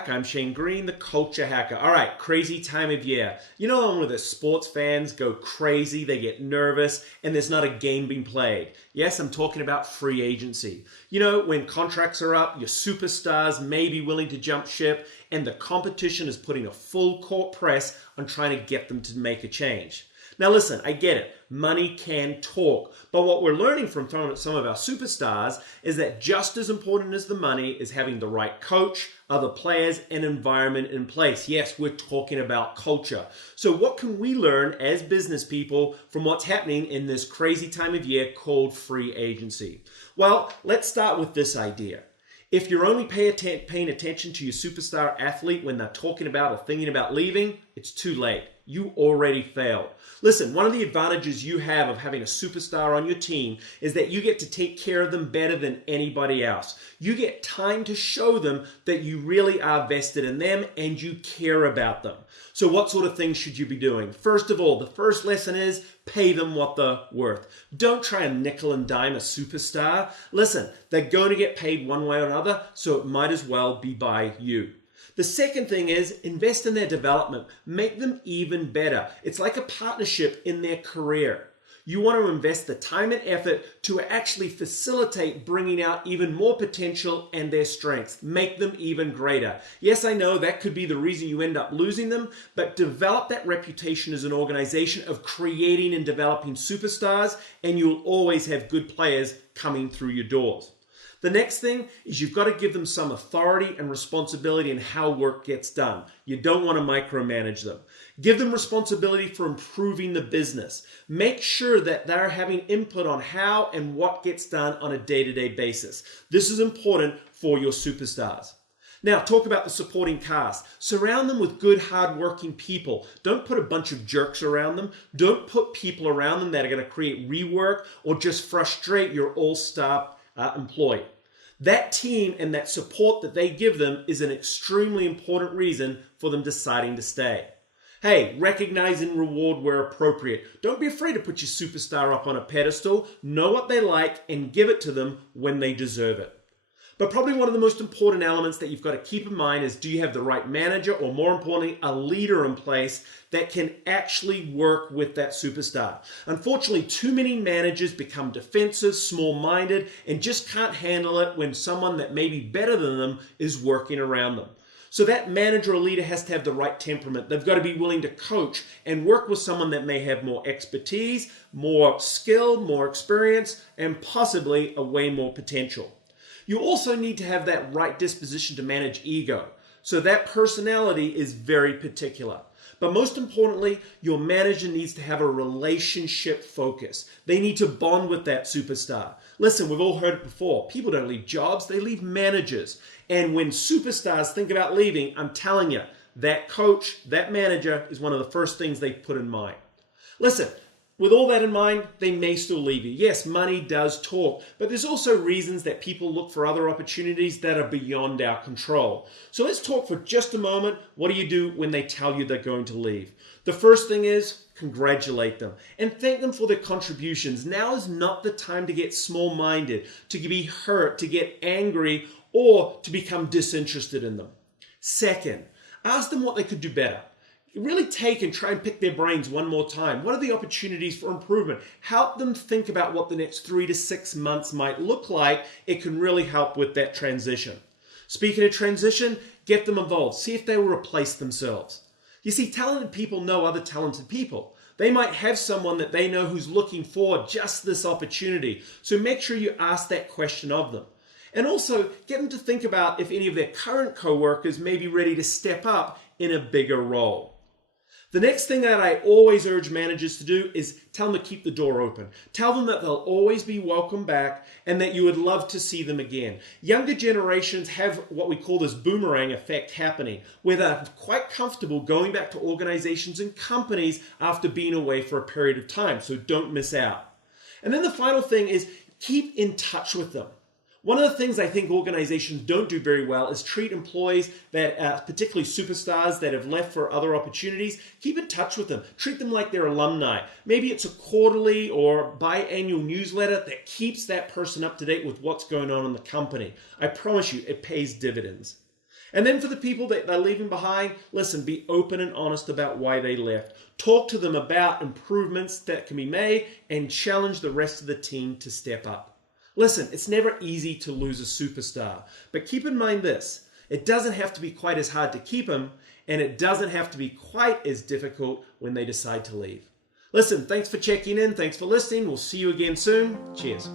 back. I'm Shane Green, the Culture Hacker. All right, crazy time of year. You know when the sports fans go crazy, they get nervous, and there's not a game being played. Yes, I'm talking about free agency. You know, when contracts are up, your superstars may be willing to jump ship, and the competition is putting a full court press on trying to get them to make a change. Now listen, I get it. Money can talk. But what we're learning from some of our superstars is that just as important as the money is having the right coach, other players, and environment in place. Yes, we're talking about culture. So what can we learn as business people from what's happening in this crazy time of year called free agency? Well, let's start with this idea. If you're only paying attention to your superstar athlete when they're talking about or thinking about leaving, it's too late. You already failed. Listen, one of the advantages you have of having a superstar on your team is that you get to take care of them better than anybody else. You get time to show them that you really are vested in them and you care about them. So what sort of things should you be doing? First of all, the first lesson is pay them what they're worth. Don't try and nickel and dime a superstar. Listen, they're going to get paid one way or another, so it might as well be by you. The second thing is invest in their development. Make them even better. It's like a partnership in their career. You want to invest the time and effort to actually facilitate bringing out even more potential and their strengths. Make them even greater. Yes, I know that could be the reason you end up losing them, but develop that reputation as an organization of creating and developing superstars, and you'll always have good players coming through your doors. The next thing is you've got to give them some authority and responsibility in how work gets done. You don't want to micromanage them. Give them responsibility for improving the business. Make sure that they're having input on how and what gets done on a day-to-day basis. This is important for your superstars. Now, talk about the supporting cast. Surround them with good, hard-working people. Don't put a bunch of jerks around them. Don't put people around them that are going to create rework or just frustrate your all-star employee. That team and that support that they give them is an extremely important reason for them deciding to stay. Hey, recognize and reward where appropriate. Don't be afraid to put your superstar up on a pedestal. Know what they like and give it to them when they deserve it. But probably one of the most important elements that you've got to keep in mind is, do you have the right manager, or more importantly, a leader in place that can actually work with that superstar? Unfortunately, too many managers become defensive, small-minded, and just can't handle it when someone that may be better than them is working around them. So that manager or leader has to have the right temperament. They've got to be willing to coach and work with someone that may have more expertise, more skill, more experience, and possibly a way more potential. You also need to have that right disposition to manage ego. So that personality is very particular. But most importantly, your manager needs to have a relationship focus. They need to bond with that superstar. Listen, we've all heard it before. People don't leave jobs, they leave managers. And when superstars think about leaving, I'm telling you, that coach, that manager is one of the first things they put in mind. Listen, with all that in mind, they may still leave you. Yes, money does talk, but there's also reasons that people look for other opportunities that are beyond our control. So let's talk for just a moment. What do you do when they tell you they're going to leave? The first thing is congratulate them and thank them for their contributions. Now is not the time to get small-minded, to be hurt, to get angry, or to become disinterested in them. Second, ask them what they could do better. Really take and try and pick their brains one more time. What are the opportunities for improvement? Help them think about what the next 3 to 6 months might look like. It can really help with that transition. Speaking of transition, get them involved. See if they will replace themselves. You see, talented people know other talented people. They might have someone that they know who's looking for just this opportunity. So make sure you ask that question of them. And also get them to think about if any of their current co-workers may be ready to step up in a bigger role. The next thing that I always urge managers to do is tell them to keep the door open. Tell them that they'll always be welcome back and that you would love to see them again. Younger generations have what we call this boomerang effect happening, where they're quite comfortable going back to organizations and companies after being away for a period of time, so don't miss out. And then the final thing is keep in touch with them. One of the things I think organizations don't do very well is treat employees that, particularly superstars that have left for other opportunities, keep in touch with them. Treat them like they're alumni. Maybe it's a quarterly or biannual newsletter that keeps that person up to date with what's going on in the company. I promise you, it pays dividends. And then for the people that they're leaving behind, listen, be open and honest about why they left. Talk to them about improvements that can be made and challenge the rest of the team to step up. Listen, it's never easy to lose a superstar, but keep in mind this, it doesn't have to be quite as hard to keep them, and it doesn't have to be quite as difficult when they decide to leave. Listen, thanks for checking in. Thanks for listening. We'll see you again soon. Cheers.